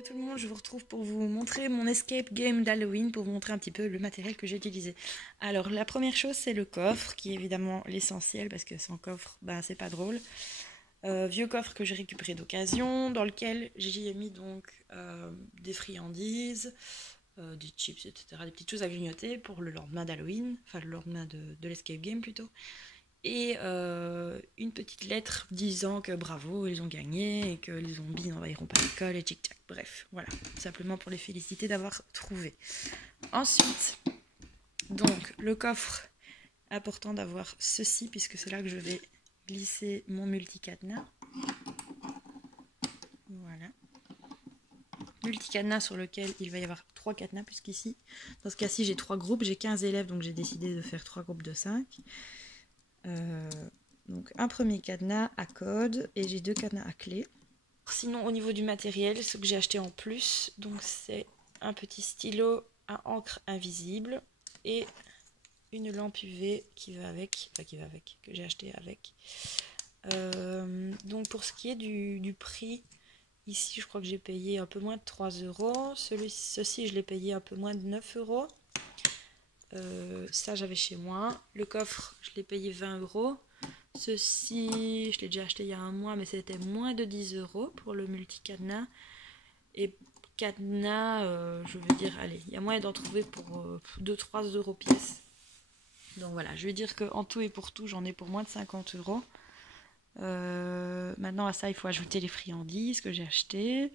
Hello tout le monde, je vous retrouve pour vous montrer mon escape game d'Halloween, pour vous montrer un petit peu le matériel que j'ai utilisé. Alors la première chose c'est le coffre, qui est évidemment l'essentiel parce que sans coffre, c'est pas drôle. Vieux coffre que j'ai récupéré d'occasion, dans lequel j'y ai mis donc des friandises, des chips, etc. Des petites choses à grignoter pour le lendemain d'Halloween, enfin le lendemain de l'escape game plutôt. Et une petite lettre disant que bravo, ils ont gagné et que les zombies n'envahiront pas l'école et tic-tac. Bref, voilà, simplement pour les féliciter d'avoir trouvé. Ensuite, donc le coffre, important d'avoir ceci puisque c'est là que je vais glisser mon multicadenas. Voilà. Multicadenas sur lequel il va y avoir 3 cadenas puisqu'ici, dans ce cas-ci j'ai 3 groupes, j'ai 15 élèves donc j'ai décidé de faire 3 groupes de 5. Donc un premier cadenas à code et j'ai 2 cadenas à clé. Sinon au niveau du matériel, ce que j'ai acheté en plus, donc c'est un petit stylo à encre invisible et une lampe UV qui va avec, que j'ai acheté avec. Donc pour ce qui est du prix, ici je crois que j'ai payé un peu moins de 3 €. Ceci je l'ai payé un peu moins de 9 €. Ça j'avais chez moi. Le coffre je l'ai payé 20 €. Ceci je l'ai déjà acheté il y a un mois mais c'était moins de 10 € pour le multi-cadenas. Et cadenas, je veux dire, allez, il y a moyen d'en trouver pour 2-3 € pièce. Donc voilà, je vais dire qu'en tout et pour tout j'en ai pour moins de 50 €. Maintenant à ça il faut ajouter les friandises que j'ai achetées.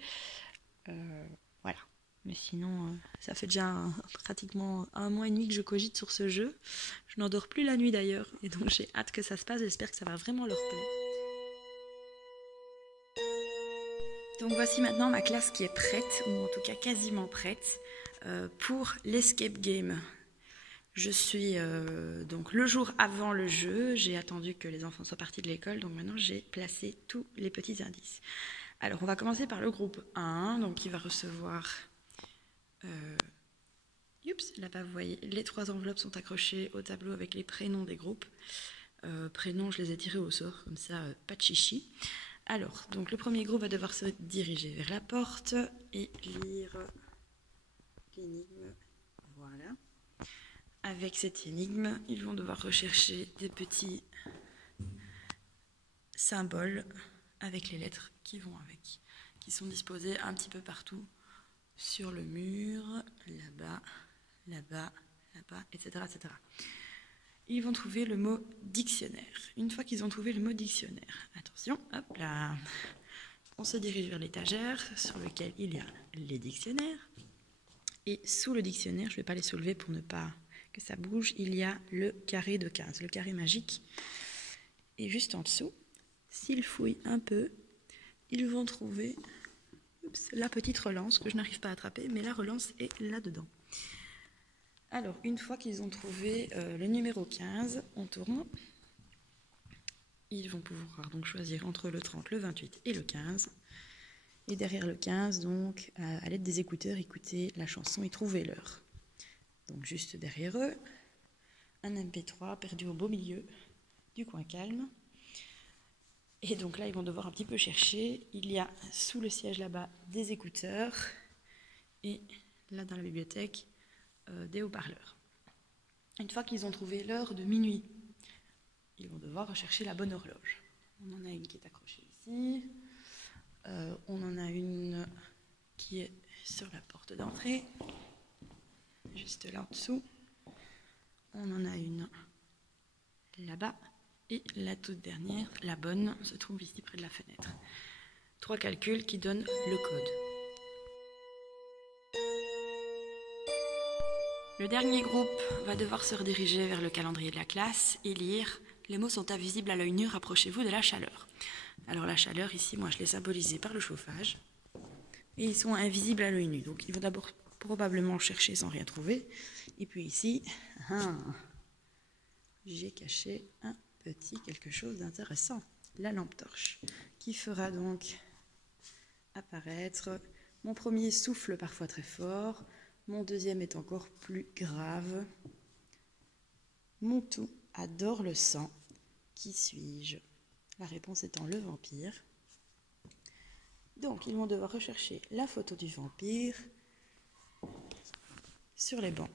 Voilà. Mais sinon, ça fait déjà pratiquement un mois et demi que je cogite sur ce jeu. Je n'endors plus la nuit d'ailleurs. Et donc j'ai hâte que ça se passe. J'espère que ça va vraiment leur plaire. Donc voici maintenant ma classe qui est prête, ou en tout cas quasiment prête, pour l'escape game. Je suis donc le jour avant le jeu. J'ai attendu que les enfants soient partis de l'école. Donc maintenant j'ai placé tous les petits indices. Alors on va commencer par le groupe 1. Donc qui va recevoir... là-bas vous voyez, les 3 enveloppes sont accrochées au tableau avec les prénoms des groupes. Prénoms, je les ai tirés au sort, comme ça, pas de chichi. Alors, donc le premier groupe va devoir se diriger vers la porte et lire l'énigme. Voilà. Avec cette énigme, ils vont devoir rechercher des petits symboles avec les lettres qui vont avec, qui sont disposés un petit peu partout sur le mur, là-bas, là-bas, là-bas, etc., etc. Ils vont trouver le mot dictionnaire. Une fois qu'ils ont trouvé le mot dictionnaire, attention, hop là, on se dirige vers l'étagère sur lequel il y a les dictionnaires. Et sous le dictionnaire, je ne vais pas les soulever pour ne pas que ça bouge, il y a le carré de 15, le carré magique. Et juste en dessous, s'ils fouillent un peu, ils vont trouver la petite relance que je n'arrive pas à attraper, mais la relance est là-dedans. Alors, une fois qu'ils ont trouvé le numéro 15, on tourne. Ils vont pouvoir donc choisir entre le 30, le 28 et le 15. Et derrière le 15, donc, à l'aide des écouteurs, écouter la chanson et trouver l'heure. Donc, juste derrière eux, un MP3 perdu au beau milieu du coin calme. Et donc là, ils vont devoir un petit peu chercher. Il y a sous le siège là-bas des écouteurs et là dans la bibliothèque, des haut-parleurs. Une fois qu'ils ont trouvé l'heure de minuit, ils vont devoir rechercher la bonne horloge. On en a une qui est accrochée ici. On en a une qui est sur la porte d'entrée, juste là en dessous. On en a une là-bas. Et la toute dernière, la bonne, se trouve ici près de la fenêtre. 3 calculs qui donnent le code. Le dernier groupe va devoir se rediriger vers le calendrier de la classe et lire « Les mots sont invisibles à l'œil nu, rapprochez-vous de la chaleur ». Alors la chaleur, ici, moi je l'ai symbolisée par le chauffage. Et ils sont invisibles à l'œil nu. Donc ils vont d'abord probablement chercher sans rien trouver. Et puis ici, j'ai caché un petit quelque chose d'intéressant. La lampe torche, qui fera donc apparaître... Mon premier souffle parfois très fort. Mon deuxième est encore plus grave. Mon tout adore le sang. Qui suis-je? La réponse étant le vampire. Donc, ils vont devoir rechercher la photo du vampire sur les bancs.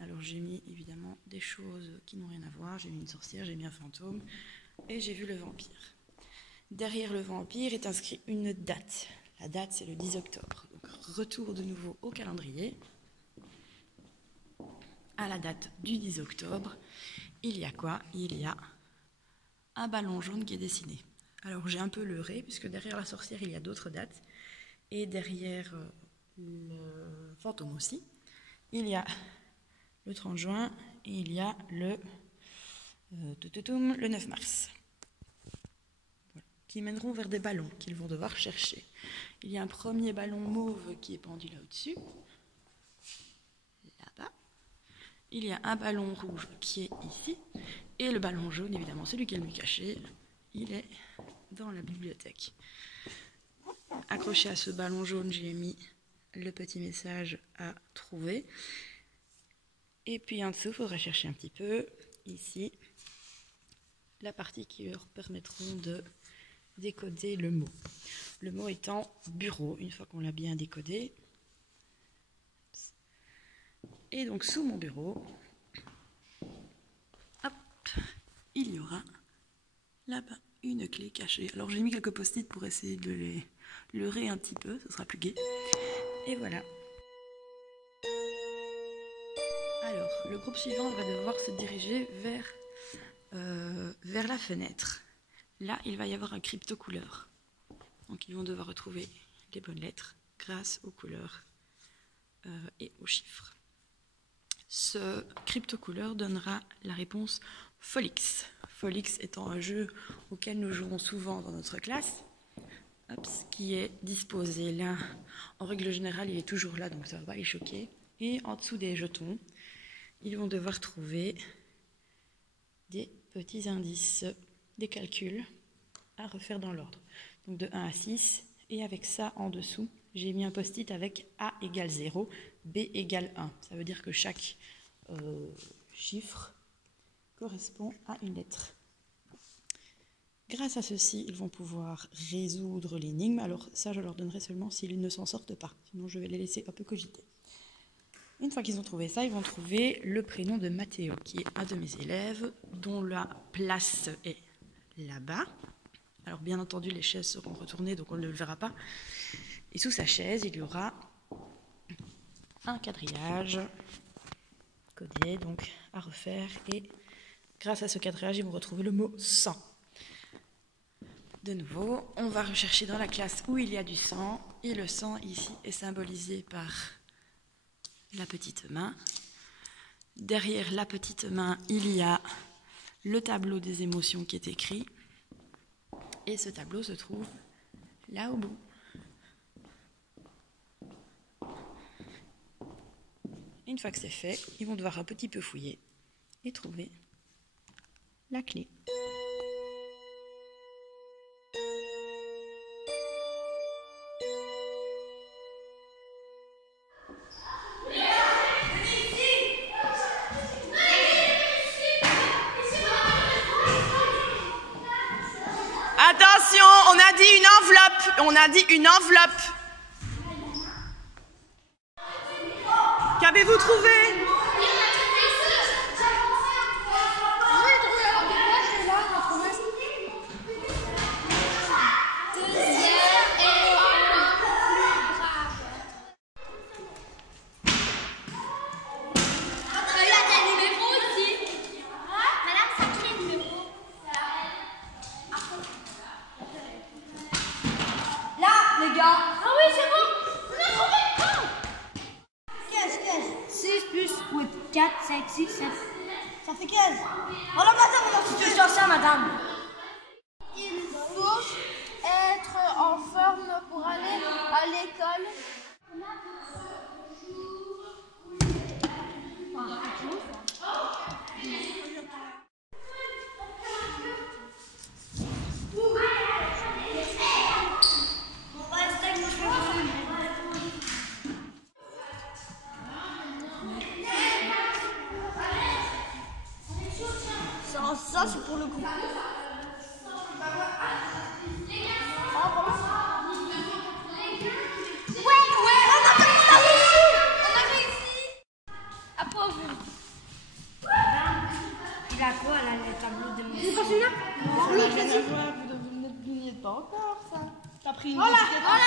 Alors, j'ai mis évidemment des choses qui n'ont rien à voir. J'ai mis une sorcière, j'ai mis un fantôme et j'ai vu le vampire. Derrière le vampire est inscrit une date. La date, c'est le 10 octobre. Donc, retour de nouveau au calendrier. À la date du 10 octobre, il y a quoi? Il y a un ballon jaune qui est dessiné. Alors, j'ai un peu leurré, puisque derrière la sorcière, il y a d'autres dates. Et derrière le fantôme aussi, il y a le 30 juin et il y a le 9 mars. Qui mèneront vers des ballons qu'ils vont devoir chercher. Il y a un premier ballon mauve qui est pendu là au-dessus, là-bas. Il y a un ballon rouge qui est ici, et le ballon jaune, évidemment, celui qui est le mieux caché, il est dans la bibliothèque. Accroché à ce ballon jaune, j'ai mis le petit message à trouver. Et puis en dessous, il faudra chercher un petit peu, ici, la partie qui leur permettront de décoder le mot. Le mot étant bureau, une fois qu'on l'a bien décodé. Et donc sous mon bureau, hop, il y aura là-bas une clé cachée. Alors j'ai mis quelques post-it pour essayer de les leurrer un petit peu, ce sera plus gai. Et voilà. Alors le groupe suivant va devoir se diriger vers la fenêtre. Là, il va y avoir un crypto-couleur. Donc, ils vont devoir retrouver les bonnes lettres grâce aux couleurs et aux chiffres. Ce crypto-couleur donnera la réponse Folix. Folix étant un jeu auquel nous jouons souvent dans notre classe, qui est disposé là. En règle générale, il est toujours là, donc ça ne va pas les choquer. Et en dessous des jetons, ils vont devoir trouver des petits indices, des calculs à refaire dans l'ordre. Donc de 1 à 6, et avec ça en dessous, j'ai mis un post-it avec A égale 0, B égale 1. Ça veut dire que chaque chiffre correspond à une lettre. Grâce à ceci, ils vont pouvoir résoudre l'énigme. Alors ça, je leur donnerai seulement s'ils ne s'en sortent pas. Sinon, je vais les laisser un peu cogiter. Une fois qu'ils ont trouvé ça, ils vont trouver le prénom de Mathéo, qui est un de mes élèves, dont la place est là-bas. Alors bien entendu, les chaises seront retournées, donc on ne le verra pas. Et sous sa chaise, il y aura un quadrillage codé, donc à refaire. Et grâce à ce quadrillage, ils vont retrouver le mot sang. De nouveau, on va rechercher dans la classe où il y a du sang. Et le sang, ici, est symbolisé par la petite main. Derrière la petite main, il y a le tableau des émotions qui est écrit. Et ce tableau se trouve là au bout. Une fois que c'est fait, ils vont devoir un petit peu fouiller et trouver la clé. Attention, on a dit une enveloppe. On a dit une enveloppe. Qu'avez-vous trouvé? Ah oui, c'est bon. On a trouvé. Qu'est-ce 6 plus 8, 4, 5, 6, 7. Ça fait 15. Oh là, madame, on a tout sur ça, madame. Il faut être en forme pour aller à l'école. Ça, c'est pour le coup. à quoi là, les tableaux de mon... C'est pas celui-là? Ça n'a rien à voir, vous n'y êtes pas encore, ça. T'as pris une Voilà, étiquette voilà.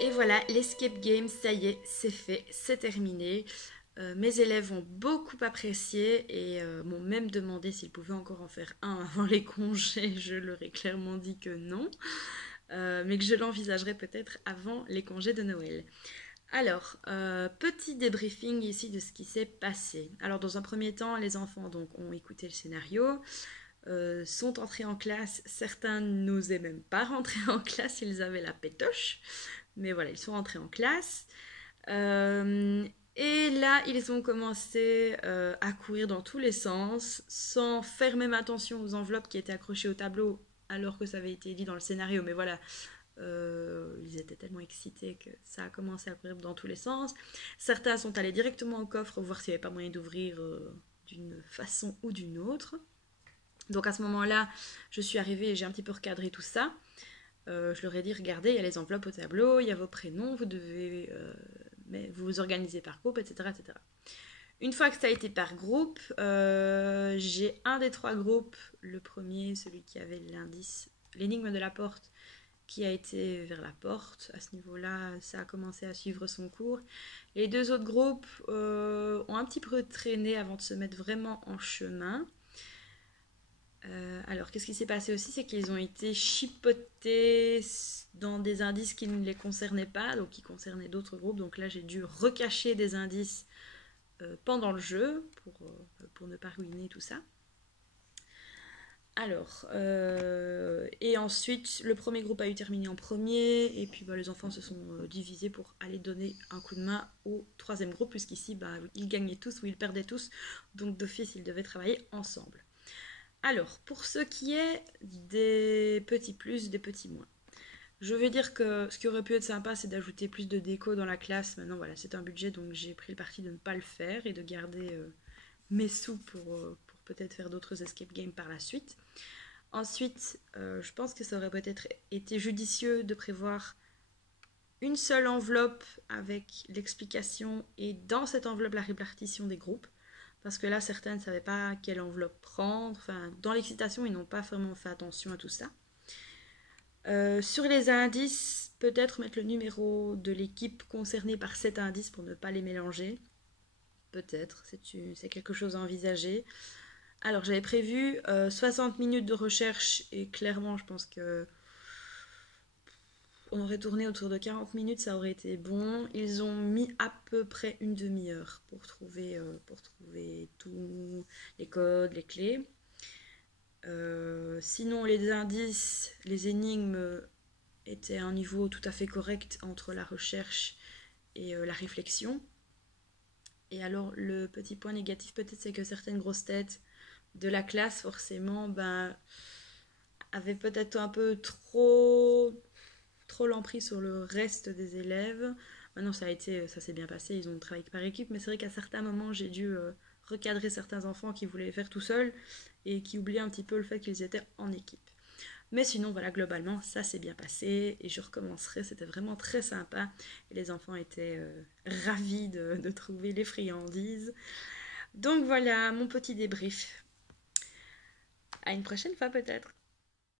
Et voilà, l'escape game, ça y est, c'est fait, c'est terminé. Mes élèves ont beaucoup apprécié et m'ont même demandé s'ils pouvaient encore en faire un avant les congés. Je leur ai clairement dit que non, mais que je l'envisagerais peut-être avant les congés de Noël. Alors, petit débriefing ici de ce qui s'est passé. Alors, dans un premier temps, les enfants donc, ont écouté le scénario, sont entrés en classe. Certains n'osaient même pas rentrer en classe, ils avaient la pétoche. Mais voilà, ils sont rentrés en classe. Et là, ils ont commencé à courir dans tous les sens, sans faire même attention aux enveloppes qui étaient accrochées au tableau, alors que ça avait été dit dans le scénario. Mais voilà, ils étaient tellement excités que ça a commencé à courir dans tous les sens. Certains sont allés directement au coffre, voir s'il n'y avait pas moyen d'ouvrir d'une façon ou d'une autre. Donc à ce moment-là, je suis arrivée et j'ai un petit peu recadré tout ça. Je leur ai dit, regardez, il y a les enveloppes au tableau, il y a vos prénoms, vous devez vous organiser par groupe, etc., etc. Une fois que ça a été par groupe, j'ai un des 3 groupes, le premier, celui qui avait l'indice, l'énigme de la porte, qui a été vers la porte. À ce niveau-là, ça a commencé à suivre son cours. Les 2 autres groupes ont un petit peu traîné avant de se mettre vraiment en chemin. Alors, qu'est-ce qui s'est passé aussi, c'est qu'ils ont été chipotés dans des indices qui ne les concernaient pas, donc qui concernaient d'autres groupes. Donc là, j'ai dû recacher des indices pendant le jeu pour ne pas ruiner tout ça. Alors, et ensuite, le premier groupe a eu terminé en premier, et puis les enfants se sont divisés pour aller donner un coup de main au 3e groupe, puisqu'ici, ils gagnaient tous ou ils perdaient tous, donc d'office, ils devaient travailler ensemble. Alors, pour ce qui est des petits plus, des petits moins, je vais dire que ce qui aurait pu être sympa, c'est d'ajouter plus de déco dans la classe. Maintenant, voilà, c'est un budget, donc j'ai pris le parti de ne pas le faire et de garder mes sous pour peut-être faire d'autres escape games par la suite. Ensuite, je pense que ça aurait peut-être été judicieux de prévoir une seule enveloppe avec l'explication et dans cette enveloppe la répartition des groupes. Parce que là, certains ne savaient pas quelle enveloppe prendre. Enfin, dans l'excitation, ils n'ont pas vraiment fait attention à tout ça. Sur les indices, peut-être mettre le numéro de l'équipe concernée par cet indice pour ne pas les mélanger. Peut-être, c'est quelque chose à envisager. Alors, j'avais prévu 60 minutes de recherche et clairement, je pense que on aurait tourné autour de 40 minutes, ça aurait été bon. Ils ont mis à peu près une demi-heure pour trouver tous les codes, les clés. Sinon, les indices, les énigmes étaient à un niveau tout à fait correct entre la recherche et la réflexion. Et alors, le petit point négatif peut-être, c'est que certaines grosses têtes de la classe, forcément, avaient peut-être un peu trop l'emprise sur le reste des élèves. Maintenant, ça s'est bien passé, ils ont travaillé par équipe, mais c'est vrai qu'à certains moments, j'ai dû recadrer certains enfants qui voulaient les faire tout seuls et qui oubliaient un petit peu le fait qu'ils étaient en équipe. Mais sinon, voilà, globalement, ça s'est bien passé et je recommencerai, c'était vraiment très sympa. Et les enfants étaient ravis de trouver les friandises. Donc voilà, mon petit débrief. À une prochaine fois peut-être.